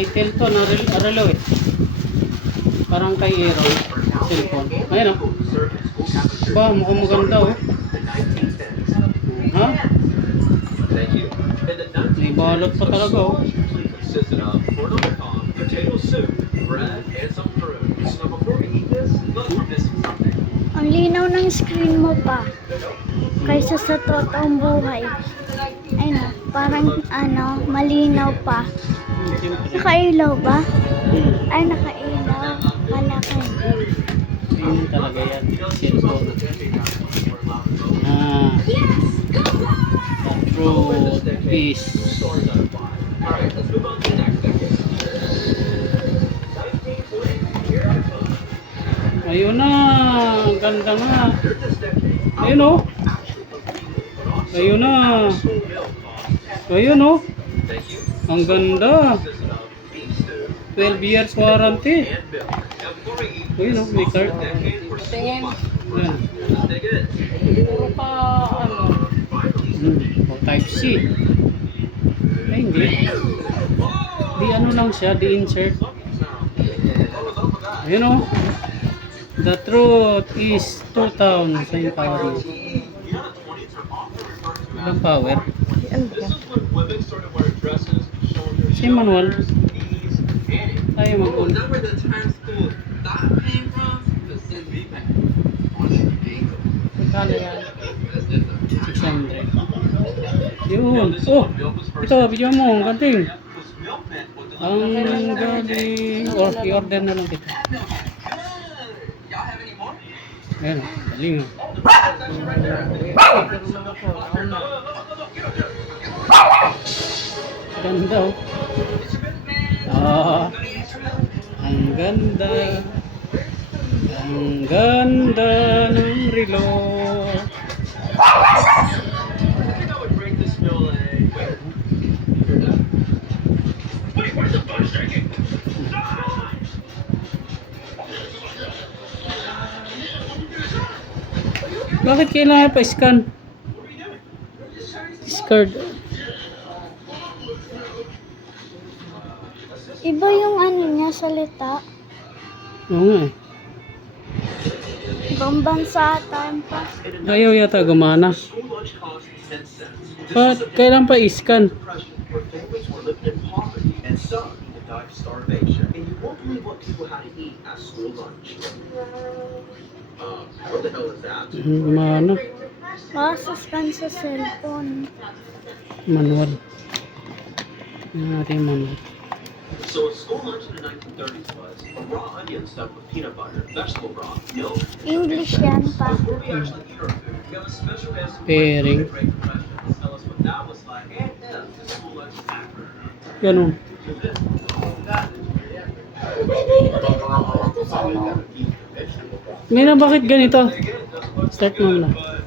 Itel to na relo eh. Parang kay Aero. Cellphone. Ayun oh. Ba, mukhang maganda oh. Ha? May balot pa talaga oh. Ang linaw ng screen mo pa kaysa sa totoong buhay. Ay no, parang malinaw pa. Nakailaw ba? Ay, nakailaw. Wala ka. Yun talaga yan. Cellphone. The truth is ayun na. Ang ganda nga. Ayun oh. Ayun na. Ayun oh. Ang ganda. 12 years warranty. Ayun oh, may card. Tingin. Ayan. Puro pa Type C. Ay hindi. Di ano lang siya, di insert. Ayun oh. The truth is 2,000 sa yung power mo. Ilang power? Si manual. Tayo mag-on. Kano yan? 600. Yun. Oh! Ito, video mo. Ang galing. Ang galing. Oh, i-order na lang kita. Ayan. Galing oh. Ganda oh. Ah, ang ganda. Ang ganda ng relo. Bakit kailangan pa scan? Discard. Iba yung niya, salita. Oo nga eh. Ibang bansa tayo pa. Ayaw yata gumana. Kailan pa i-scan? Gumana. Masascan sa cellphone. Manual. Yan natin yung manual. So a school lunch in the 1930s was a raw onion stuffed with peanut butter, vegetable broth, milk. English yan pa. Before we actually eat our food, we have a special guest who Pairing. great professionals tell us what that was like and the school lunch after. Yan o. Mina, bakit ganito? Start mo na.